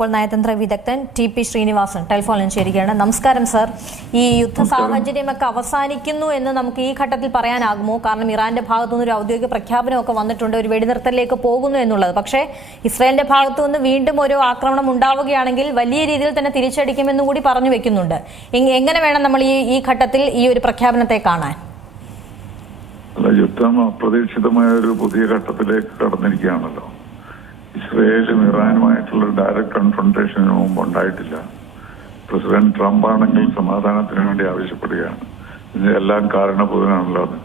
ഇപ്പോൾ നയതന്ത്ര വിദഗ്ധൻ ടി.പി. ശ്രീനിവാസൻ ടെലിഫോണിൽ ചേരുകയാണ്. നമസ്കാരം സർ. ഈ യുദ്ധ സാഹചര്യമൊക്കെ അവസാനിക്കുന്നു എന്ന് നമുക്ക് ഈ ഘട്ടത്തിൽ പറയാനാകുമോ? കാരണം ഇറാന്റെ ഭാഗത്തുനിന്ന് ഒരു ഔദ്യോഗിക പ്രഖ്യാപനമൊക്കെ വന്നിട്ടുണ്ട്, ഒരു വെടിനിർത്തലിലേക്ക് പോകുന്നു എന്നുള്ളത്. പക്ഷേ ഇസ്രായേലിന്റെ ഭാഗത്തുനിന്ന് വീണ്ടും ഒരു ആക്രമണം ഉണ്ടാവുകയാണെങ്കിൽ വലിയ രീതിയിൽ തന്നെ തിരിച്ചടിക്കുമെന്ന് കൂടി പറഞ്ഞു വെക്കുന്നുണ്ട്. എങ്ങനെ വേണം നമ്മൾ ഈ ഘട്ടത്തിൽ ഈ ഒരു പ്രഖ്യാപനത്തെ കാണാൻ? യുദ്ധം അപ്രതീക്ഷിതമായ ഒരു പുതിയ ഘട്ടത്തിലേക്ക് കടന്നിരിക്കുകയാണല്ലോ. ഇസ്രയേലും ഇറാനുമായിട്ടുള്ള ഡയറക്റ്റ് കൺഫ്രണ്ടേഷന് മുമ്പ് ഉണ്ടായിട്ടില്ല. പ്രസിഡന്റ് ട്രംപ് ആണെങ്കിൽ സമാധാനത്തിന് വേണ്ടി ആവശ്യപ്പെടുകയാണ്. ഇതിന്റെ എല്ലാം കാരണഭൂതനാണല്ലോ അത്.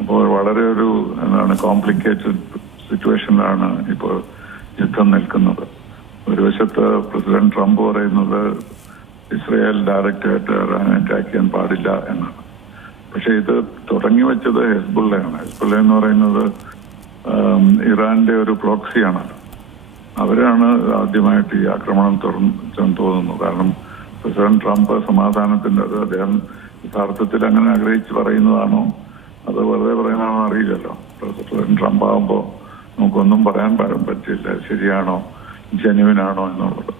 അപ്പോൾ വളരെ ഒരു കോംപ്ലിക്കേറ്റഡ് സിറ്റുവേഷനിലാണ് ഇപ്പോൾ യുദ്ധം നിൽക്കുന്നത്. ഒരു വശത്ത് പ്രസിഡന്റ് ട്രംപ് പറയുന്നത് ഇസ്രയേൽ ഡയറക്റ്റായിട്ട് ഇറാനെ അറ്റാക്ക് ചെയ്യാൻ പാടില്ല എന്നാണ്. പക്ഷെ ഇത് തുടങ്ങി വെച്ചത് ഹെസ്ബുള്ളയാണ്. ഹെസ്ബുള്ള എന്ന് പറയുന്നത് ഇറാന്റെ ഒരു പ്രോക്സിയാണല്ലോ. അവരാണ് ആദ്യമായിട്ട് ഈ ആക്രമണം തോന്നുന്നു. കാരണം പ്രസിഡന്റ് ട്രംപ് സമാധാനത്തിന്റെ അദ്ദേഹം യഥാർത്ഥത്തിൽ അങ്ങനെ ആഗ്രഹിച്ച് പറയുന്നതാണോ അത് വെറുതെ പറയുന്നതാണോ അറിയില്ലല്ലോ. പ്രസിഡന്റ് ട്രംപ് ആകുമ്പോൾ നമുക്കൊന്നും പറയാൻ പറ്റില്ല ശരിയാണോ ജെന്യുവിനാണോ എന്നുള്ളത്.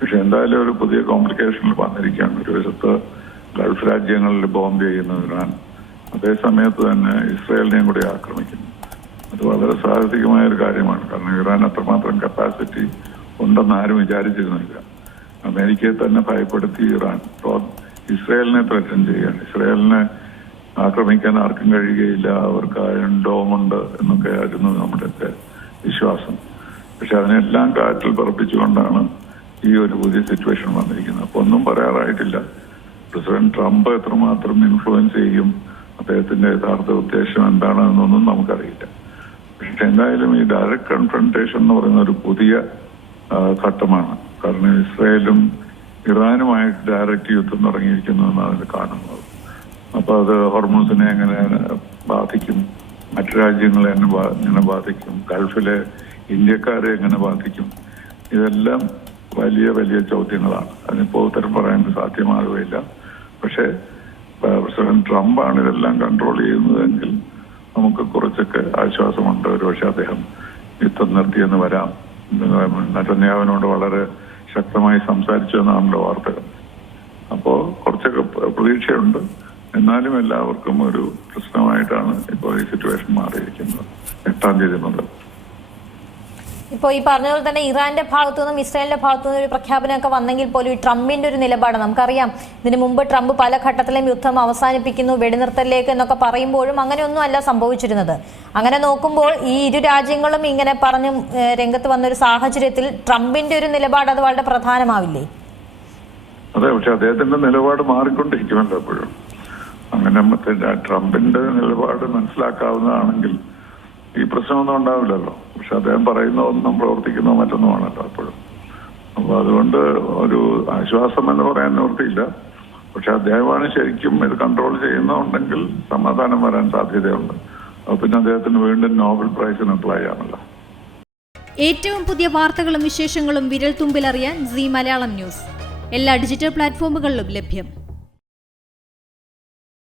പക്ഷെ എന്തായാലും ഒരു പുതിയ കോംപ്ലിക്കേഷനിൽ വന്നിരിക്കുകയാണ്. ഒരു വശത്ത് ഗൾഫ് രാജ്യങ്ങളിൽ ബോംബ് ചെയ്യുന്ന ഇറാൻ, അതേ സമയത്ത് തന്നെ ഇസ്രായേലിനെയും കൂടി ആക്രമിക്കുന്നു. അത് വളരെ സാഹസികമായ ഒരു കാര്യമാണ്. കാരണം ഇറാൻ അത്രമാത്രം കപ്പാസിറ്റി ഉണ്ടെന്ന് ആരും വിചാരിച്ചിരുന്നില്ല. അമേരിക്കയെ തന്നെ ഭയപ്പെടുത്തി ഇറാൻ ഇസ്രായേലിനെ ത്രറ്റൻ ചെയ്യുകയാണ്. ഇസ്രായേലിനെ ആക്രമിക്കാൻ ആർക്കും കഴിയുകയില്ല, അവർക്ക് അയൺ ഡോമുണ്ട് എന്നൊക്കെ ആയിരുന്നു നമ്മുടെയൊക്കെ വിശ്വാസം. പക്ഷെ അതിനെല്ലാം കാറ്റിൽ പറപ്പിച്ചുകൊണ്ടാണ് ഈ ഒരു പുതിയ സിറ്റുവേഷൻ വന്നിരിക്കുന്നത്. അപ്പൊ ഒന്നും പറയാറായിട്ടില്ല. പ്രസിഡന്റ് ട്രംപ് എത്രമാത്രം ഇൻഫ്ലുവൻസ് ചെയ്യും, അദ്ദേഹത്തിന്റെ യഥാർത്ഥ ഉദ്ദേശം എന്താണ് എന്നൊന്നും നമുക്കറിയില്ല. പക്ഷെ എന്തായാലും ഈ ഡയറക്റ്റ് കൺഫ്രണ്ടേഷൻ എന്ന് പറയുന്ന ഒരു പുതിയ ഘട്ടമാണ്. കാരണം ഇസ്രായേലും ഇറാനുമായിട്ട് ഡയറക്റ്റ് യുദ്ധം തുടങ്ങിയിരിക്കുന്നു എന്നാണ് അതിൽ കാണുന്നത്. അപ്പൊ അത് ഹോർമൂസിനെ എങ്ങനെ ബാധിക്കും, മറ്റു രാജ്യങ്ങളെ എങ്ങനെ ബാധിക്കും, ഗൾഫിലെ ഇന്ത്യക്കാരെ എങ്ങനെ ബാധിക്കും, ഇതെല്ലാം വലിയ വലിയ ചോദ്യങ്ങളാണ്. അതിനിപ്പോൾ ഉത്തരം പറയാൻ സാധ്യമാകുകയില്ല. പക്ഷേ പ്രസിഡന്റ് ട്രംപാണ് ഇതെല്ലാം കൺട്രോൾ ചെയ്യുന്നതെങ്കിൽ നമുക്ക് കുറച്ചൊക്കെ ആശ്വാസമുണ്ട്. ഒരുപക്ഷെ അദ്ദേഹം യുദ്ധം നിർത്തിയെന്ന് വരാം. നെതന്യാഹുവിനോട് വളരെ ശക്തമായി സംസാരിച്ചു എന്നാണല്ലോ വാർത്തകൾ. അപ്പോൾ കുറച്ചൊക്കെ പ്രതീക്ഷയുണ്ട്. എന്നാലും എല്ലാവർക്കും ഒരു പ്രശ്നമായിട്ടാണ് ഇപ്പോൾ ഈ സിറ്റുവേഷൻ മാറിയിരിക്കുന്നത് 8-ാം തീയതി മുതൽ. ഇപ്പോൾ ഈ പറഞ്ഞതുപോലെ തന്നെ ഇറാന്റെ ഭാഗത്തുനിന്നും ഇസ്രായേലിന്റെ ഭാഗത്തുനിന്നും ഒരു പ്രഖ്യാപനമൊക്കെ വന്നെങ്കിൽ പോലും ഈ ട്രംപിന്റെ ഒരു നിലപാട് നമുക്കറിയാം. ഇതിനു മുമ്പ് ട്രംപ് പല ഘട്ടത്തിലും യുദ്ധം അവസാനിപ്പിക്കുന്നു, വെടിനിർത്തലിലേക്ക് എന്നൊക്കെ പറയുമ്പോഴും അങ്ങനെയൊന്നും അല്ല സംഭവിച്ചിരുന്നത്. അങ്ങനെ നോക്കുമ്പോൾ ഈ ഇരു രാജ്യങ്ങളും ഇങ്ങനെ പറഞ്ഞു രംഗത്ത് വന്നൊരു സാഹചര്യത്തിൽ ട്രംപിന്റെ ഒരു നിലപാട് അത് വളരെ പ്രധാനമാവില്ലേ? അതെ, പക്ഷെ അദ്ദേഹത്തിന്റെ നിലപാട് മാറിക്കൊണ്ടിരിക്കുമല്ലോ എപ്പോഴും. അങ്ങനെ ട്രംപിന്റെ നിലപാട് മനസ്സിലാക്കാവുന്നതാണെങ്കിൽ ഈ പ്രശ്നമൊന്നും ഉണ്ടാവില്ലല്ലോ. പക്ഷെ അദ്ദേഹം പറയുന്നതൊന്നും പ്രവർത്തിക്കുന്നോ മറ്റൊന്നുമാണല്ലോ എപ്പോഴും. അപ്പൊ അതുകൊണ്ട് ഒരു ആശ്വാസം എന്ന് പറയാൻ നിവൃത്തിയില്ല. പക്ഷെ അദ്ദേഹമാണ് ശരിക്കും ഇത് കൺട്രോൾ ചെയ്യുന്നുണ്ടെങ്കിൽ സമാധാനം വരാൻ സാധ്യതയുണ്ട്. അപ്പൊ പിന്നെ അദ്ദേഹത്തിന് വീണ്ടും നോബൽ പ്രൈസിന് അപ്ലൈ ആണല്ലോ. ഏറ്റവും പുതിയ വാർത്തകളും വിശേഷങ്ങളും വിരൽ തുമ്പിലറിയാൻ സീ മലയാളം ന്യൂസ് എല്ലാ ഡിജിറ്റൽ പ്ലാറ്റ്ഫോമുകളിലും ലഭ്യം.